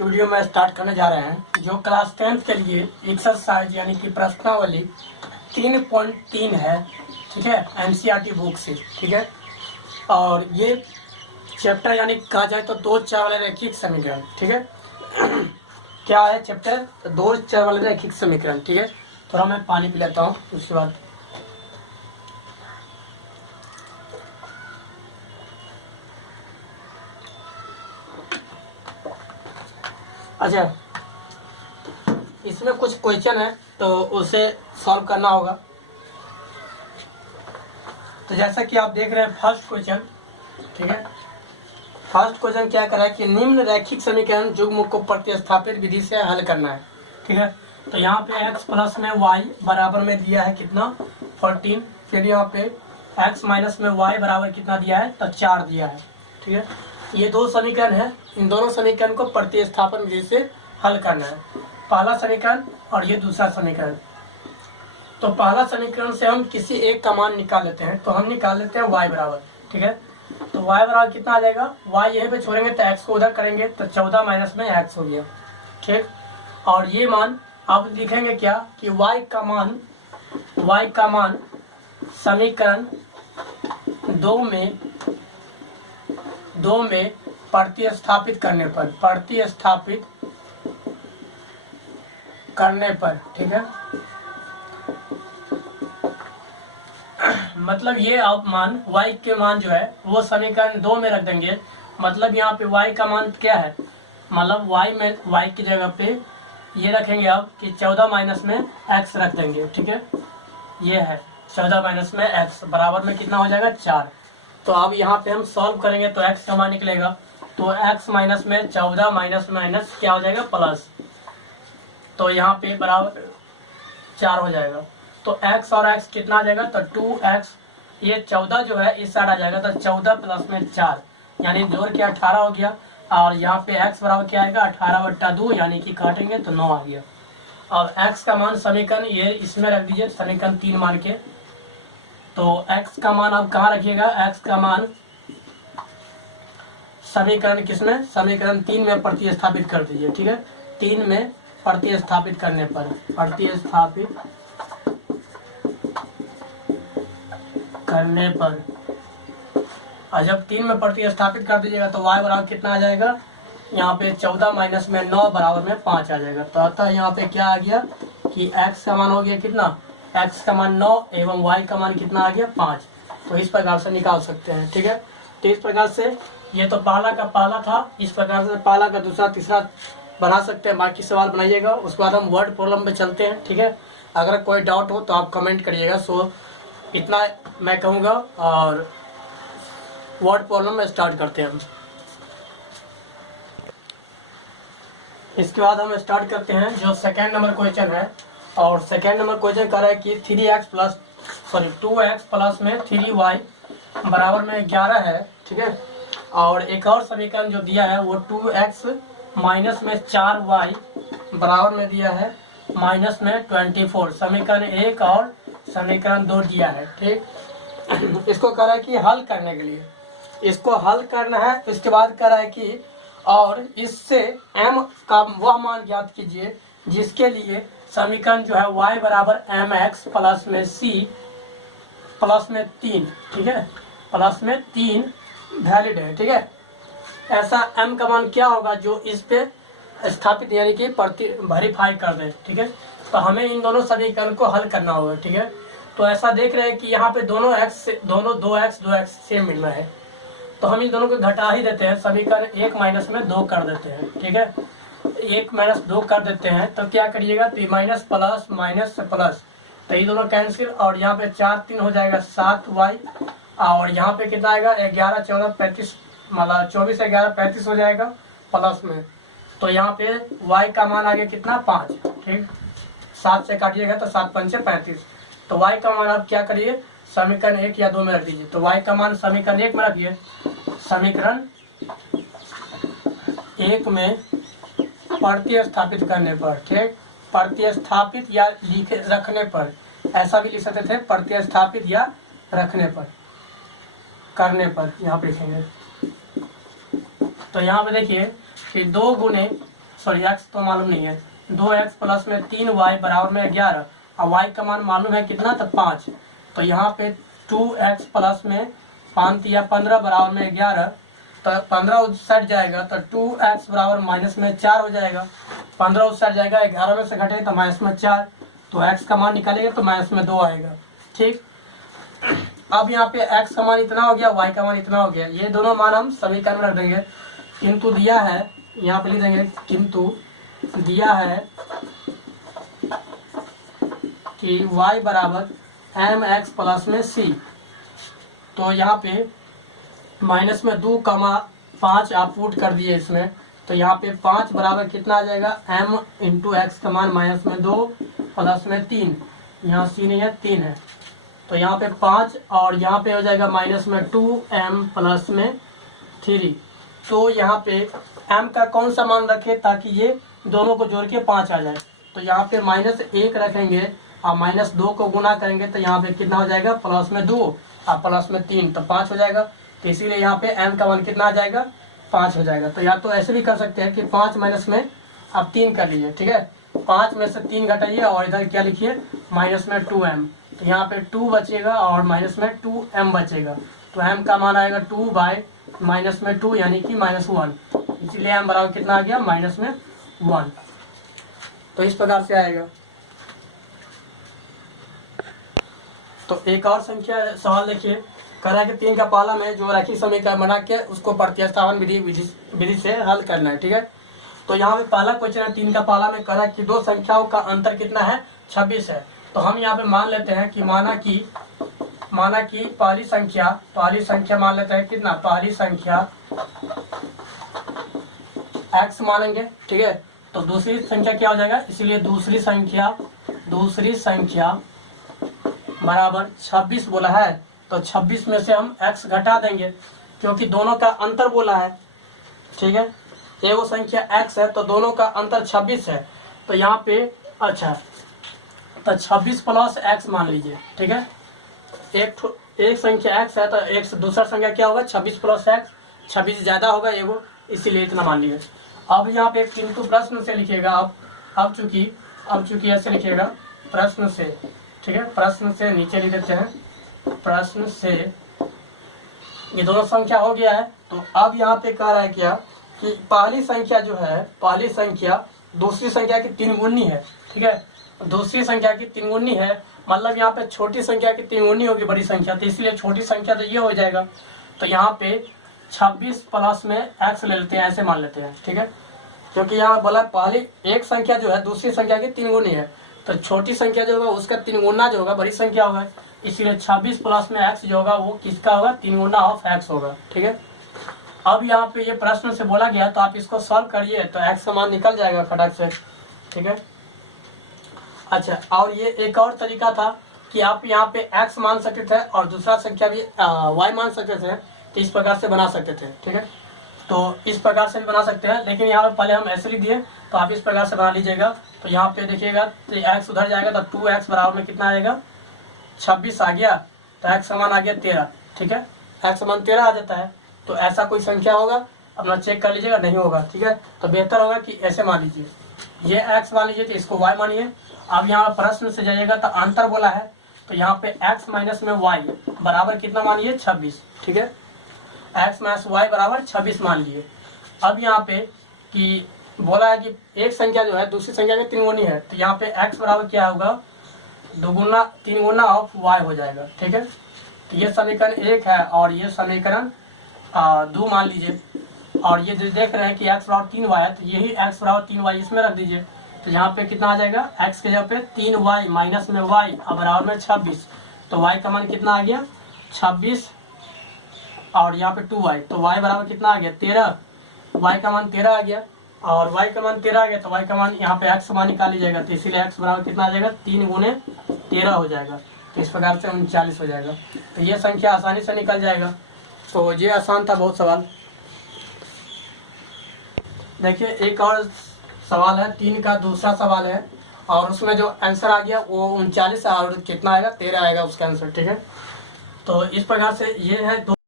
Video में start करने जा रहे हैं जो क्लास 10th के लिए एक्सरसाइज यानी कि प्रश्नावली 3.3 है। ठीक है, एनसीईआरटी बुक से। ठीक है, और ये चैप्टर यानी कहा जाए तो 2 4 वाले रैखिक समीकरण। ठीक है क्या है चैप्टर? 2 4 वाले रैखिक समीकरण। ठीक है, थोड़ा मैं पानी पी लेता हूँ उसके बाद। अच्छा, इसमें कुछ क्वेश्चन है तो उसे सॉल्व करना होगा। तो जैसा कि आप देख रहे हैं फर्स्ट क्वेश्चन। ठीक है, फर्स्ट क्वेश्चन क्या कर रहा है कि निम्न रैखिक समीकरण युग्म को प्रतिस्थापित विधि से हल करना है। ठीक है, तो यहाँ पे x प्लस में y बराबर में दिया है कितना 14। फिर यहाँ पे x माइनस में y बराबर कितना दिया है तो 4 दिया है। ठीक है, ये 2 समीकरण है। इन दोनों समीकरण को प्रतिस्थापन विधि से हल करना है। पहला समीकरण और ये दूसरा समीकरण। तो पहला समीकरण से हम किसी एक का मान निकाल लेते हैं। तो हम निकाल लेते हैं y बराबर। ठीक है, तो y बराबर कितना आ जाएगा, y यहीं पे छोड़ेंगे तो x को उधर करेंगे तो 14 माइनस में x हो गया। ठीक, और ये मान अब लिखेंगे क्या कि y का मान समीकरण 2 में प्रतिस्थापित करने पर ठीक है, मतलब ये आप मान y के मान जो है वो समीकरण 2 में रख देंगे। मतलब यहाँ पे y का मान क्या है, मतलब y की जगह पे ये रखेंगे आप कि 14 माइनस में x रख देंगे। ठीक है, ये है 14 माइनस में x बराबर में कितना हो जाएगा 4। तो अब यहाँ पे हम सॉल्व करेंगे तो x का मान निकलेगा। तो x माइनस में 14 माइनस माइनस क्या हो जाएगा प्लस, तो यहाँ पे बराबर 4 हो जाएगा। तो x और x कितना आ जाएगा तो 2x, ये 14 जो है इस साइड आ जाएगा तो 14 प्लस में 4 यानी जोड़ के 18 हो गया। और यहाँ पे x बराबर क्या आएगा 18/2 यानी कि काटेंगे तो 9 आ गया। और x का मान समीकरण ये इसमें रख दीजिए समीकरण 3 मान के। तो x का मान आप कहाँ रखिएगा, x का मान समीकरण किसमें, समीकरण 3 में प्रतिस्थापित कर दीजिए। ठीक है, 3 में प्रतिस्थापित करने पर और जब 3 में प्रतिस्थापित कर दीजिएगा तो y बराबर कितना आ जाएगा, यहाँ पे 14 माइनस में 9 बराबर में 5 आ जाएगा। तो अतः यहाँ पे क्या आ गया कि x का मान हो गया कितना, x का मान 9 एवं y का मान कितना आ गया 5। तो इस प्रकार से निकाल सकते हैं। ठीक है, तो इस प्रकार से ये तो पहला का पहला था, इस प्रकार से पहला का दूसरा तीसरा बना सकते हैं। बाकी सवाल बनाइएगा, उसके बाद हम वर्ड प्रॉब्लम पे चलते हैं। ठीक है, अगर कोई डाउट हो तो आप कमेंट करिएगा। सो इतना मैं कहूँगा और वर्ड प्रॉब्लम में स्टार्ट करते हैं हम। इसके बाद हम स्टार्ट करते हैं जो सेकेंड नंबर क्वेश्चन है। और सेकेंड नंबर क्वेश्चन कह रहा है कि 2x प्लस में 3y बराबर में 11 है। ठीक है, और एक और समीकरण जो दिया है वो 2x माइनस में 4y बराबर में दिया है माइनस में 24। समीकरण 1 और समीकरण 2 दिया है। ठीक, इसको कह रहा है कि हल करने के लिए इसको हल करना है। इसके बाद कह रहा है कि और इससे m का वह मान ज्ञात कीजिए जिसके लिए समीकरण जो है y बराबर mx प्लस में c प्लस में 3, ठीक है, प्लस में 3 वैलिड है। ठीक है, ऐसा m का मान क्या होगा जो इस पे स्थापित यानी कि वेरीफाई कर दे। ठीक है, तो हमें इन दोनों समीकरण को हल करना होगा। ठीक है, तो ऐसा देख रहे हैं कि यहाँ पे दोनों 2x सेम मिल रहा है, तो हम इन दोनों को घटा ही देते हैं। समीकरण 1 माइनस में 2 कर देते हैं। ठीक है, 1 माइनस 2 कर देते हैं तो क्या करिएगा तो माइनस प्लस माइनस से प्लस, तो ये दोनों कैंसिल और यहाँ पे 4 3 हो जाएगा 7y और यहाँ पे कितना आएगा 11 14 35, मतलब 24 से 11 35 हो जाएगा प्लस में। तो यहाँ पे y का मान आ गया कितना 5। ठीक, 7 से काटिएगा तो 7 5 35। तो y का मान आप क्या करिए समीकरण 1 या 2 में रख दीजिए। तो y का मान समीकरण 1 में रखिए। समीकरण 1 में प्रतिस्थापित करने पर, ठीक, प्रतिस्थापित या रखने पर, ऐसा भी लिख सकते थे प्रतिस्थापित या रखने पर, करने पर यहाँ पे लिखेंगे। तो यहाँ पे देखिए कि 2 गुने सॉरी x तो मालूम नहीं है, 2x प्लस में 3y बराबर में 11, और y का मान मालूम है कितना, तो 5। तो यहाँ पे 2x प्लस में 5 या 15 बराबर में 11, तो 15 उस साइड जाएगा तो 2x बराबर माइनस में 4 हो जाएगा। 15 उस साइड जाएगा, 11 में से घटेगा तो माइनस में 4, तो x का मान निकालेगा तो माइनस में 2 आएगा। ठीक, अब यहाँ पे x का मान इतना हो गया, y का मान इतना हो गया, ये दोनों मान हम समीकरण में रख देंगे। किंतु दिया है, यहाँ पे लिख देंगे किंतु दिया है कि y बराबर mx प्लस में c, तो यहाँ पे माइनस में 2,5 आप पुट कर दिए इसमें, तो यहाँ पे 5 बराबर कितना आ जाएगा, m इंटू एक्स का मान माइनस में 2 प्लस में 3, यहाँ c नहीं है 3 है, तो यहाँ पे 5 और यहाँ पे हो जाएगा माइनस में 2m प्लस में 3। तो यहाँ पे m का कौन सा मान रखें ताकि ये दोनों को जोड़ के 5 आ जाए, तो यहाँ पे -1 रखेंगे और -2 को गुना करेंगे तो यहाँ पे कितना हो जाएगा, प्लस में 2 और प्लस में 3, तो 5 हो जाएगा। तो इसीलिए यहाँ पे m का मान कितना आ जाएगा, 5 हो जाएगा। तो या तो ऐसे भी कर सकते हैं कि 5 माइनस में आप 3 कर लीजिए, ठीक है, 5 में से 3 घटाइए और इधर क्या लिखिए, माइनस में 2m, तो यहाँ पे 2 बचेगा और माइनस में 2m बचेगा, तो m का मान आएगा 2 बाय माइनस में 2 यानी कि -1, इसीलिए m बराबर कितना आ गया, माइनस में 1। तो इस प्रकार से आएगा। तो एक और संख्या सवाल देखिए, कह रहा है कि 3 का पाला में जो रैखिक समीकरण बना के उसको प्रतिस्थापन विधि से हल करना है, ठीक है। तो यहाँ पे पहला क्वेश्चन है, 3 का पाला में कह रहा है कि दो संख्याओं का अंतर कितना है, 26 है। तो हम यहाँ पे मान लेते हैं कि माना कि पहली संख्या मान लेते हैं कितना, पहली संख्या x मानेंगे, ठीक है। तो दूसरी संख्या क्या हो जाएगा, इसलिए दूसरी संख्या बराबर 26 बोला है, तो 26 में से हम x घटा देंगे क्योंकि दोनों का अंतर बोला है, ठीक है। एगो संख्या x है तो दोनों का अंतर 26 है, तो यहाँ पे अच्छा तो 26 प्लस x मान लीजिए, ठीक है। एक संख्या x है तो एक दूसरा संख्या क्या होगा, 26 प्लस x, 26 ज्यादा होगा एगो, इसीलिए इतना मान लीजिए। अब यहाँ पे किंतु प्रश्न से लिखिएगा, अब चूंकि ऐसे लिखिएगा प्रश्न से, ठीक है, प्रश्न से नीचे लिख देते हैं, प्रश्न से ये दोनों संख्या हो गया है। तो अब यहाँ पे कह रहा है क्या कि पहली संख्या जो है, पहली संख्या दूसरी संख्या की 3 गुनी है, ठीक है, दूसरी संख्या की 3 गुनी है, मतलब यहाँ पे छोटी संख्या की 3 गुनी होगी बड़ी संख्या, तो इसलिए छोटी संख्या तो ये हो जाएगा। तो यहाँ पे 26 प्लस में x ले लेते हैं, ऐसे मान लेते हैं, ठीक है, क्योंकि यहाँ बोला पहली एक संख्या जो है दूसरी संख्या की 3 गुनी है, तो छोटी संख्या जो होगा उसका 3 गुना जो होगा बड़ी संख्या होगा, इसीलिए 26 प्लस में x जो होगा वो किसका होगा, 3 गुना ऑफ x होगा, ठीक है। अब यहाँ पे ये प्रश्न से बोला गया तो आप इसको सॉल्व करिए तो x का मान निकल जाएगा फटाक से, ठीक है। अच्छा, और ये एक और तरीका था कि आप यहाँ पे x मान सकते थे और दूसरा संख्या भी y मान सकते थे, तो इस प्रकार से बना सकते थे, ठीक है। तो इस प्रकार से भी बना सकते हैं, लेकिन यहाँ पे पहले हम ऐसे लिख दिए, तो आप इस प्रकार से बना लीजिएगा। तो यहाँ पे देखिएगा तो x उधर जाएगा तो 2x बराबर में कितना आएगा, 26 आ गया, तो x का मान आ गया 13, ठीक है, x का मान 13 आ जाता है। तो ऐसा कोई संख्या होगा, अपना चेक कर लीजिएगा, नहीं होगा, ठीक है। तो बेहतर होगा कि ऐसे मान लीजिए, ये x मान लीजिए तो इसको y मानिए। अब यहाँ प्रश्न से जाइएगा तो अंतर बोला है, तो यहाँ पे x माइनस में y बराबर कितना मानिए, 26, ठीक है, x माइनस y बराबर 26 मान लिए। अब यहाँ पे कि बोला है कि एक संख्या जो है दूसरी संख्या की 3 गुनी है, तो यहाँ पे x बराबर क्या होगा, 3 गुना ऑफ y हो जाएगा, ठीक है। तो ये समीकरण 1 है और ये समीकरण 2 मान लीजिए, और ये जो देख रहे हैं कि x बराबर 3y है, तो यही x बराबर 3y इसमें रख दीजिए। तो यहाँ पे कितना आ जाएगा, x के जगह पे 3y माइनस में y और बराबर में 26, तो y का मान कितना आ गया, 26 और यहाँ पे 2y, तो y बराबर कितना आ गया, 13, y का मान 13 आ गया, और y का मान 13 आ गया, तो y का मान यहाँ पे x मान निकाल लीजिएगा, तो इसीलिए x बराबर कितना आ जाएगा, 3 गुने 13 हो जाएगा, तो इस प्रकार से 39 हो जाएगा। तो ये संख्या आसानी से निकल जाएगा। तो ये आसान था बहुत सवाल। देखिए एक और सवाल है, 3 का दूसरा सवाल है, और उसमें जो आंसर आ गया वो 39 और कितना आएगा, 13 आएगा उसका आंसर, ठीक है। तो इस प्रकार से ये है